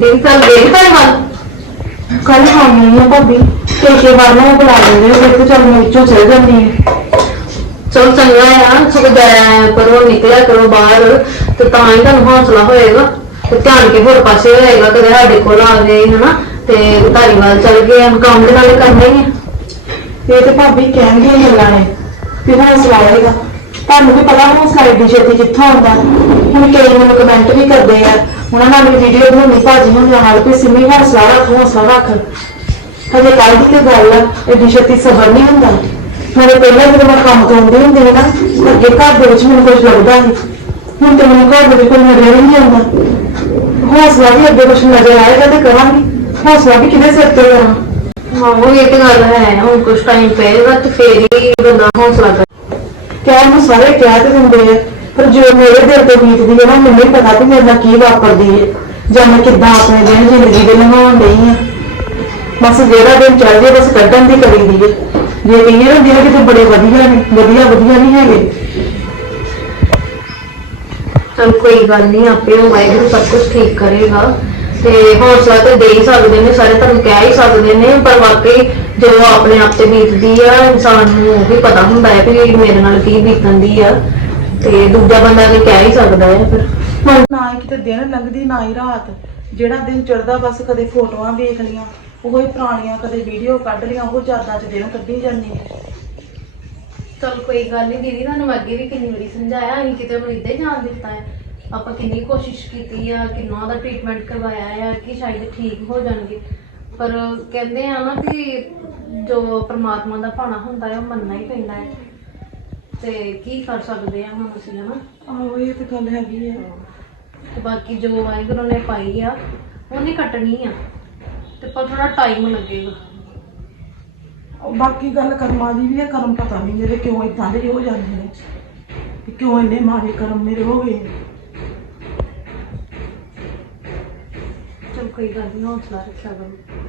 ਦਿਨ ਕੱਲ ਗਏ ਤਾਂ ਵੱਲ ਕੱਲ ਖਾਣੀ ਆ ਭਾਬੀ ਤੇ ਕੇ ਵਾਰ ਨੂੰ ਬੁਲਾ ਲੈਂਦੇ ਨੇ ਤੇ ਚੱਲ ਮੈਂ ਵਿੱਚੋਂ ਚਲ ਜਾਂਦੀ ਹਾਂ। ਚਲ ਚੰਗਾ ਆ ਸਗੋਂ ਜਾਇਆ ਕਰੋ ਨਿਕਲਿਆ ਕਰੋ ਬਾਹਰ ਤੇ ਤਾਂ ਹੀ ਤੁਹਾਨੂੰ ਹੌਸਲਾ ਹੋਏਗਾ। ਤੇ ਧਿਆਨ ਕੇ ਹੋਰ ਪਾਸੇ ਹੋਏਗਾ ਕਦੇ ਸਾਡੇ ਕੋਲ ਆ ਗਏ ਹਨਾ? ਤੇ ਧਾਰੀਵਾਲ ਚਲ ਗਏ ਹੁਣ ਕੰਮ ਦੇ ਨਾਲੇ ਕਰਨਾ ਹੀ ਆ। ਇਹ ਤੇ ਭਾਬੀ ਕਹਿੰਦੀਆਂ ਹੀ ਗੱਲਾਂ ਨੇ ਵੀ ਹੌਸਲਾ ਆਏਗਾ ਤੁਹਾਨੂੰ ਵੀ ਪਤਾ ਹੌਸਲਾ ਏਡੀ ਛੇਤੀ ਕਿੱਥੋਂ ਆਉਂਦਾ। ਹੁਣ ਕਈ ਮੈਨੂੰ ਕਮੈਂਟ ਵੀ ਕਰਦੇ ਆ ਉਹਨਾਂ ਨਾਲ ਵੀ ਵੀਡੀਓ ਬਣਾਉਣੀ ਭਾਜੀ ਹੁਣ ਨਾਲ ਵੀ ਸਿੰਮੀ ਹੌਸਲਾ ਰੱਖ ਹੌਸਲਾ ਰੱਖ ਹਜੇ ਕੱਲ ਦੀ ਤੇ ਗੱਲ ਆ ਏਡੀ ਛੇਤੀ ਸਬਰ ਨਹੀਂ ਹੁੰਦਾ। ਮੇਰੇ ਪਹਿਲਾਂ ਜਦੋਂ ਮੈਂ ਕੰਮ ਆਉਂਦੀ ਹੁੰਦੀ ਸੀ ਨਾ ਅੱਗੇ ਘਰ ਦੇ ਵਿੱਚ ਮੈਨੂੰ ਕੁਝ ਲੱਗਦਾ ਸੀ। ਹੁਣ ਤੇ ਮੈਨੂੰ ਘਰ ਦੇ ਵਿੱਚ ਕੋਈ ਨਜ਼ਰ ਹੀ ਨਹੀਂ ਆਉਂਦਾ। ਹੌਸਲਾ ਵੀ ਅੱਗੇ ਕੁਝ ਨਜ਼ਰ ਆਏਗਾ ਤੇ ਕਰਾਂਗੀ। ਹੌਸਲਾ ਵੀ ਕਿਹਦੇ ਸਿਰ ਤੇ ਕਰਾਂ? ਹਾਂ ਉਹ ਇਹ ਤੇ ਗੱਲ ਹੈ ਹੁਣ ਕੁਝ ਟਾਈਮ ਪਏਗਾ ਤੇ ਫੇਰ ਹੀ ਬੰਦਾ ਹੌਸਲਾ ਕਰ। ਕਹਿ ਨੂੰ ਸਾਰੇ ਕਹਿ ਤੇ ਦਿੰਦੇ ਆ। ਪਰ ਜੋ ਮੇਰੇ ਦਿਲ ਤੇ ਬੀਤਦੀ ਹੈ ਨਾ, ਮੈਨੂੰ ਨਹੀਂ ਪਤਾ ਕਿ ਮੇਰੇ ਨਾਲ ਕੀ ਵਾਪਰਦੀ ਹੈ, ਜਾਂ ਮੈਂ ਕਿੱਦਾਂ ਆਪਣੇ ਦਿਨ ਜ਼ਿੰਦਗੀ ਦੇ ਲੰਘਾਉਣ ਡਈ ਆ ਬਸ ਜਿਹੜਾ ਦਿਨ ਚੱਲ ਜੇ, ਬਸ ਕੱਢਣ ਦੀ ਕਰੀਦੀ ਹੈ। ਜੇ ਕਹੀਏ ਨਾ ਜਿਹੜੇ ਕਿਤੇ ਬੜੇ ਵਧੀਆ ਨੇ, ਵਧੀਆ ਵਧੀਆ ਨਹੀਂ ਹੈਗੇ। ਚਲ ਕੋਈ ਗੱਲ ਨਹੀਂ ਆਪੇ ਉਹ ਵਾਹਿਗੁਰੂ ਸਭ ਕੁਝ ਠੀਕ ਕਰੇਗਾ। ਤੇ ਹੌਸਲਾ ਤੇ ਦੇ ਹੀ ਸਕਦੇ ਨੇ ਸਾਰੇ, ਤੁਹਾਨੂੰ ਕਹਿ ਹੀ ਸਕਦੇ ਨੇ, ਪਰ ਵਾਕਈ ਜਦੋਂ ਆਪਣੇ ਆਪ ਤੇ ਬੀਤਦੀ ਆ, ਇਨਸਾਨ ਨੂੰ ਉਹ ਵੀ ਪਤਾ ਹੁੰਦਾ ਹੈ ਕਿ ਮੇਰੇ ਨਾਲ ਕੀ ਬੀਤਦੀ ਆ। ਤੇ ਦੂਜਾ ਬੰਦਾ ਤੇ ਕਹਿ ਹੀ ਸਕਦਾ ਹੈ ਫਿਰ। ਹੁਣ ਨਾ ਹੀ ਕਿਤੇ ਦਿਨ ਲੰਘਦੀ ਨਾ ਹੀ ਰਾਤ। ਜਿਹੜਾ ਦਿਨ ਚੜਦਾ ਬਸ ਕਦੇ ਫੋਟੋਆਂ ਵੇਖ ਲੀਆਂ ਉਹ ਹੀ ਪੁਰਾਣੀਆਂ ਕਦੇ ਵੀਡੀਓ ਕੱਢ ਲੀਆਂ ਉਹ ਯਾਦਾਂ 'ਚ ਦਿਨ ਕੱਢੀ ਜਾਂਦੀ ਹੈ ਚਲ ਕੋਈ ਗੱਲ ਨਹੀਂ ਦੀਦੀ ਤੁਹਾਨੂੰ ਅੱਗੇ ਵੀ ਕਿੰਨੀ ਵਾਰੀ ਸਮਝਾਇਆ ਅਸੀਂ ਕਿਤੇ ਹੁਣ ਇੱਦਾਂ ਹੀ ਜਾਣ ਦਿੱਤਾ ਹੈ। ਆਪਾਂ ਕਿੰਨੀ ਕੋਸ਼ਿਸ਼ ਕੀਤੀ ਆ ਕਿੰਨਾ ਦਾ ਟ੍ਰੀਟਮੈਂਟ ਕਰਵਾਇਆ ਆ ਕਿ ਸ਼ਾਇਦ ਠੀਕ ਹੋ ਜਾਣਗੇ। ਪਰ ਕਹਿੰਦੇ ਆ ਨਾ ਕਿ ਜੋ ਪ੍ਰਮਾਤਮਾ ਦਾ ਭਾਣਾ ਹੁੰਦਾ ਹੈ ਉਹ ਮੰਨਣਾ ਹੀ ਪੈਂਦਾ ਹੈ। ਤੇ ਕੀ ਕਰ ਸਕਦੇ ਆ ਹੁਣ ਅਸੀਂ ਹਨਾ? ਆਹੋ ਇਹ ਤੇ ਗੱਲ ਹੈਗੀ ਹੈ। ਤੇ ਬਾਕੀ ਜੋ ਵਾਹਿਗੁਰੂ ਨੇ ਪਾਈ ਆ ਉਹਨੇ ਕੱਟਣੀ ਆ। ਤੇ ਪਰ ਥੋੜਾ ਟਾਈਮ ਲੱਗੇਗਾ। ਉਹ ਬਾਕੀ ਗੱਲ ਕਰਮਾਂ ਦੀ ਵੀ ਹੈ ਕਰਮ ਪਤਾ ਨਹੀਂ ਮੇਰੇ ਕਿਉਂ ਇਦਾਂ ਦੇ ਹੋ ਜਾਂਦੇ ਨੇ। ਕਿ ਕਿਉਂ ਇੰਨੇ ਮਾੜੇ ਕਰਮ ਮੇਰੇ ਹੋ ਗਏ ਚਲ ਕੋਈ ਗੱਲ ਨਹੀਂ ਹੌਸਲਾ ਰੱਖਿਆ ਕਰੋ।